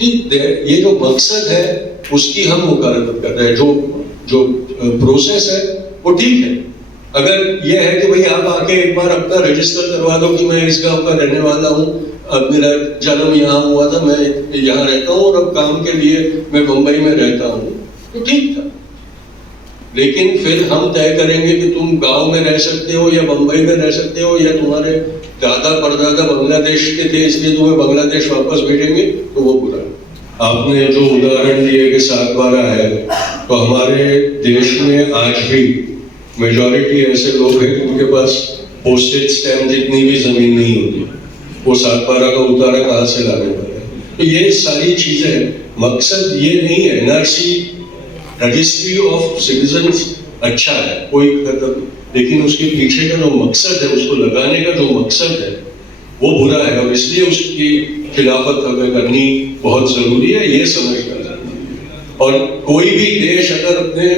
ये जो मकसद है उसकी हम मुखालफत कर रहे हैं। जो प्रोसेस है वो ठीक है। अगर ये है कि भाई आप आके एक बार अपना रजिस्टर करवा दो कि मैं इस गांव का रहने वाला हूँ, अब मेरा जन्म यहाँ हुआ था, मैं यहाँ रहता हूँ और अब काम के लिए मैं मुंबई में रहता हूँ, तो ठीक था। लेकिन फिर हम तय करेंगे कि तुम गांव में रह सकते हो या मुंबई में रह सकते हो, या तुम्हारे दादा परदादा बांग्लादेश के थे इसलिए तुम्हें बांग्लादेश वापस भेजेंगे, तो वो बुरा है। आपने जो उदाहरण दिए कि 7/12 है, तो हमारे देश में आज भी मेजॉरिटी ऐसे लोग हैं जिनके पास पोस्टेज स्टैम्प जितनी भी जमीन नहीं होती, वो 7/12 का उतारा कहाँ से लाने वाले हैं। तो ये सारी चीजें, मकसद ये नहीं है। एनआरसी रजिस्ट्री ऑफ सिटीजन्स अच्छा है, कोई मतलब, लेकिन उसके पीछे का जो मकसद है, उसको लगाने का जो मकसद है, वो बुरा है और इसलिए उसकी खिलाफत हमें करनी बहुत जरूरी है, ये समझना चाहिए। और कोई भी देश अगर अपने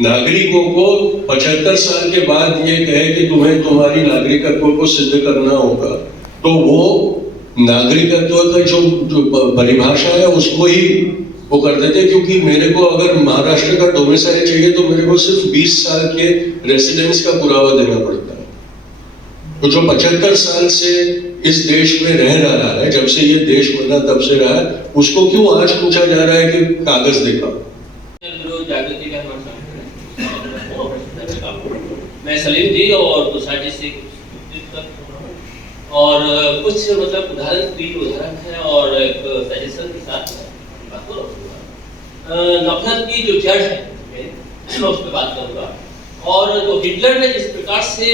नागरिकों को 75 साल के बाद ये कहे कि तुम्हें तुम्हारी नागरिकत्व को सिद्ध करना होगा, तो वो नागरिकत्व का जो परिभाषा है उसको ही वो कर देते। क्योंकि मेरे को अगर महाराष्ट्र का डोमिसाइल चाहिए तो मेरे को सिर्फ 20 साल के रेसिडेंस का पुरावा देना पड़ता है। तो जो 75 साल से इस देश में रह रहा है, जब से ये देश बना तब से रहा है, उसको क्यों आज पूछा जा रहा है कि कागज दिखाओ। मैं सलीम जी और तुषार जी से और कुछ मतलब उदाहरण है और एक सजेशन के साथ नफरत की जो जड़ है मैं उस पर बात करूंगा। और जो हिटलर ने जिस प्रकार से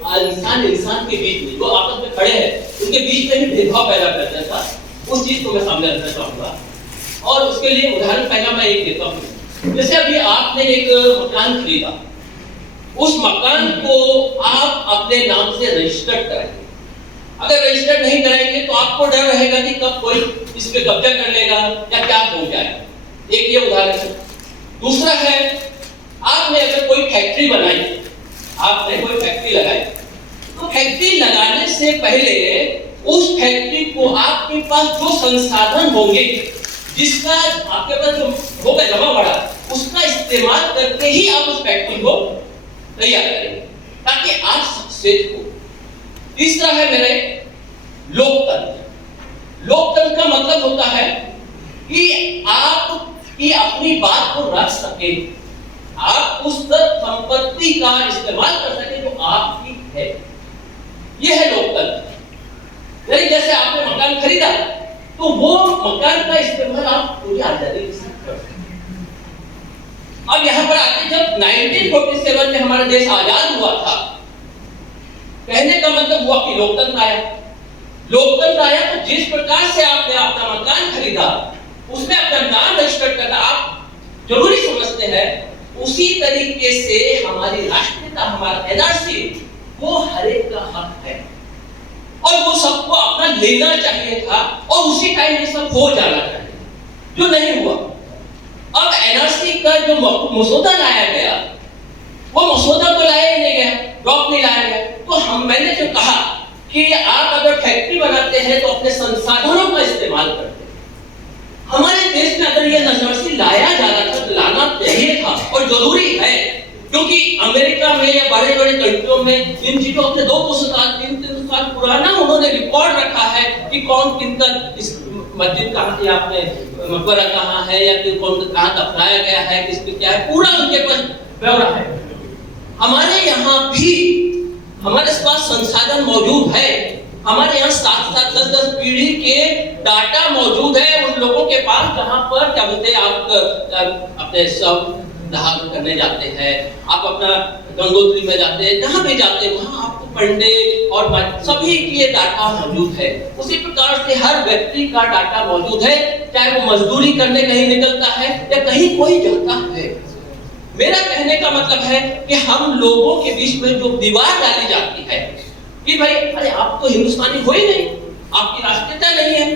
इंसान के बीच में जो आपस में खड़े हैं उनके बीच में भी भेदभाव पैदा करता था, उस चीज को मैं सामने रखना चाहूंगा। और उसके लिए उदाहरण पहला मैं एक देता हूँ। जैसे अभी आपने एक मकान खरीदा, उस मकान को आप अपने नाम से रजिस्टर्ड कराएंगे। अगर रजिस्टर्ड नहीं कराएंगे तो आपको डर रहेगा कि कब कोई इस पे कब्जा कर लेगा या क्या हो जाएगा। एक ये उदाहरण है। दूसरा है, आपने अगर कोई फैक्ट्री बनाई, आपने कोई फैक्ट्री लगाई, तो फैक्ट्री लगाने से पहले उस फैक्ट्री को आपके पास जो संसाधन होंगे, जिसका आपके पास जो होगा जमा पड़ा, उसका इस्तेमाल करके ही आप उस फैक्ट्री को तैयार करेंगे ताकि आप सक्सेस हो। तीसरा है मेरे लोकतंत्र। लोकतंत्र का मतलब होता है कि आप की अपनी बात को रख सके, आप उस संपत्ति का इस्तेमाल कर सके जो आपकी है, यह है लोकतंत्र। जैसे आपने मकान खरीदा तो वो मकान का इस्तेमाल आप पूरी आजादी के साथ कर सकते। अब यहां पर आते, जब 1947 में हमारा देश आजाद हुआ था, कहने का मतलब हुआ कि लोकतंत्र आया। लोकतंत्र आया तो जिस प्रकार से आपने अपना मकान खरीदा, उसमें अपना नाम रजिस्टर करना आप जरूरी समझते हैं, उसी तरीके से हमारी राष्ट्रीयता, हमारा एनआरसी, वो हर एक का हक है और वो सबको अपना लेना चाहिए था और उसी टाइम ये सब हो जाना चाहिए, जो नहीं हुआ। अब एनआरसी का जो मसौदा लाया गया, वो मसौदा तो लाया ही नहीं गया, ड्रॉप नहीं लाया गया। तो मैंने जो कहा कि आप अगर फैक्ट्री बनाते हैं तो अपने संसाधनों का इस्तेमाल करते हैं। हमारे देश में अगर यह एनआरसी लाया जा रहा था, लाना चाहिए था और जरूरी है, क्योंकि अमेरिका में या बड़े बड़े कंट्रियों में इन चीजों अपने 200 साल 300 साल पुराना उन्होंने रिकॉर्ड रखा है कि कौन किनका इस मस्जिद कहाँ की, आपने मकबरा कहाँ है या फिर कौन कहाँ दफनाया गया है, किसके क्या है, पूरा उनके पास ब्यौरा है। हमारे यहाँ भी हमारे पास संसाधन मौजूद है, हमारे यहाँ 7-7 10-10 पीढ़ी के डाटा मौजूद है उन लोगों के पास, जहाँ पर क्या बोलते हैं, आप अपने सब दहाड़ करने जाते हैं, आप अपना गंगोत्री में जाते हैं, जहाँ भी जाते हैं वहाँ आपको पढ़ने और सभी के डाटा मौजूद है। उसी प्रकार से हर व्यक्ति का डाटा मौजूद है, चाहे वो मजदूरी करने कहीं निकलता है या कहीं कोई जाता है। मेरा कहने का मतलब है कि हम लोगों के बीच में जो दीवार डाली जाती है कि भाई अरे आप तो हिंदुस्तानी हो ही नहीं, आपकी राष्ट्रीयता नहीं है,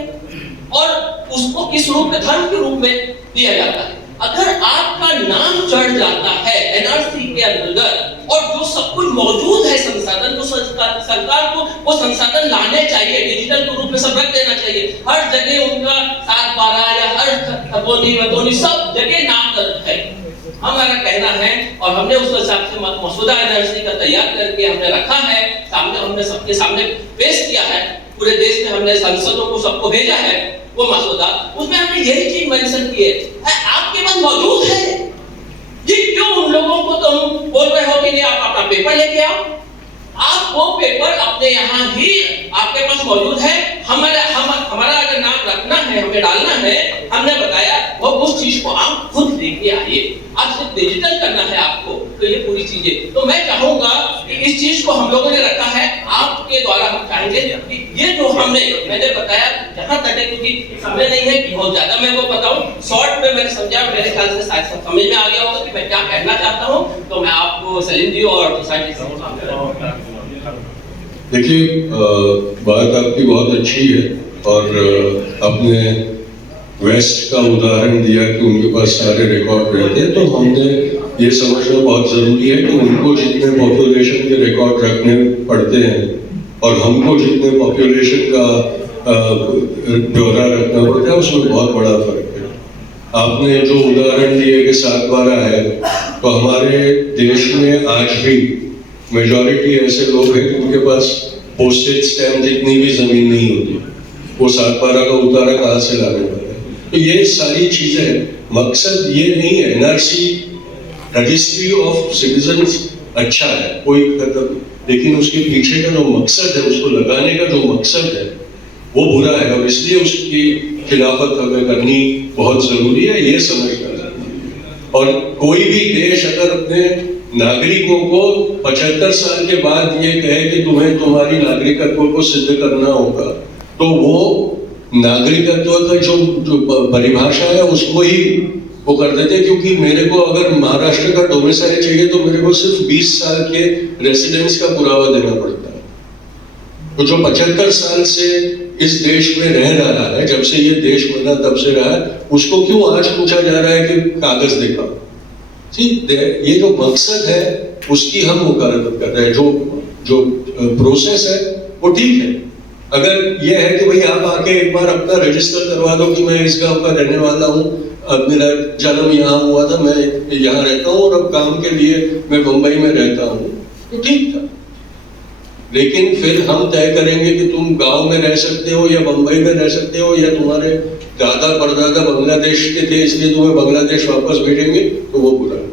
और उसको किस रूप में, धर्म के रूप में दिया जाता है। अगर आपका नाम चढ़ जाता है एनआरसी के अंतर्गत और जो सब कुछ मौजूद है संसाधन, तो सरकार को वो संसाधन लाने चाहिए, डिजिटल रूप में सब रख देना चाहिए। हर जगह उनका 7/12 या हर खतौनी सब जगह नाम दर्ज है। हमारा कहना है और हमने उस हिसाब से मसौदा एनआरसी का तैयार करके हमने रखा है, सामने हमने सबके सामने पेश किया है, पूरे देश में हमने सांसदों को सबको भेजा है वो मसौदा। उसमें हमने यही चीज मेंशन की है आपके पास मौजूद है। ये क्यों उन लोगों को तुम बोल रहे हो कि नहीं आप अपना पेपर लेके आओ? आप वो पेपर अपने यहाँ ही आपके पास मौजूद है। हमारा अगर नाम रखना है, हमें डालना है, हमने बताया वो उस चीज को आप खुद लेके आइए। आप सिर्फ डिजिटल करना है आपको, तो ये पूरी चीजें। तो मैं चाहूंगा कि इस चीज को हम लोगों ने रखा है, आपके द्वारा हम चाहेंगे कि ये जो मैंने बताया जहां तक है, क्योंकि समय नहीं है कि बहुत ज्यादा मैं वो बताऊं, शॉर्ट में मैंने समझा, मेरे ख्याल से शायद समझ में आ गया होगा कि मैं क्या कहना चाहता हूं। तो मैं आपको सलीम जी और देखिए, बात आपकी बहुत अच्छी है और आपने वेस्ट का उदाहरण दिया कि उनके पास सारे रिकॉर्ड रहते हैं, तो हमने ये समझना बहुत जरूरी है कि उनको जितने पॉपुलेशन के रिकॉर्ड रखने पड़ते हैं और हमको जितने पॉपुलेशन का ब्यौरा रखना पड़ता है, उसमें बहुत बड़ा फर्क है। आपने जो उदाहरण दिए कि 7/12 है, तो हमारे देश में आज भी मेजॉरिटी ऐसे लोग हैं जिनके पास पोस्टेज स्टैम्प जितनी भी जमीन नहीं होती, वो 7/12 का उतारा कहाँ से लाने वाले? तो ये सारी चीजें, मकसद ये नहीं है। एनआरसी रजिस्ट्री ऑफ सिटीजन्स अच्छा है, कोई मतलब, लेकिन उसके पीछे का जो मकसद है, उसको लगाने का जो मकसद है, वो बुरा है और इसलिए उसकी खिलाफत हमें करनी बहुत जरूरी है, ये समझना जरूरी है। और कोई भी देश अगर अपने नागरिकों को 75 साल के बाद ये कहे कि तुम्हें तुम्हारी नागरिकत्व को सिद्ध करना होगा, तो वो नागरिकत्व का जो परिभाषा है उसको ही वो कर देते, क्योंकि मेरे को अगर महाराष्ट्र का डोमिसाइल चाहिए तो मेरे को सिर्फ 20 साल के रेसिडेंस का पुरावा देना पड़ता है। तो जो 75 साल से इस देश में रह रहा है, जब से ये देश बना तब से रहा है, उसको क्यों आज पूछा जा रहा है कि कागज दिखाओ? ये जो मकसद है उसकी हम मुखालफत कर रहे हैं। जो प्रोसेस है वो ठीक है। अगर ये है कि भाई आप आके एक बार अपना रजिस्टर करवा दो कि मैं इस गांव का रहने वाला हूँ, अब मेरा जन्म यहाँ हुआ था, मैं यहाँ रहता हूँ और अब काम के लिए मैं मुंबई में रहता हूँ, तो ठीक था। लेकिन फिर हम तय करेंगे कि तुम गांव में रह सकते हो या मुंबई में रह सकते हो, या तुम्हारे दादा परदादा बांग्लादेश के थे इसलिए तुम्हें बांग्लादेश वापस भेजेंगे, तो वो बुरा है।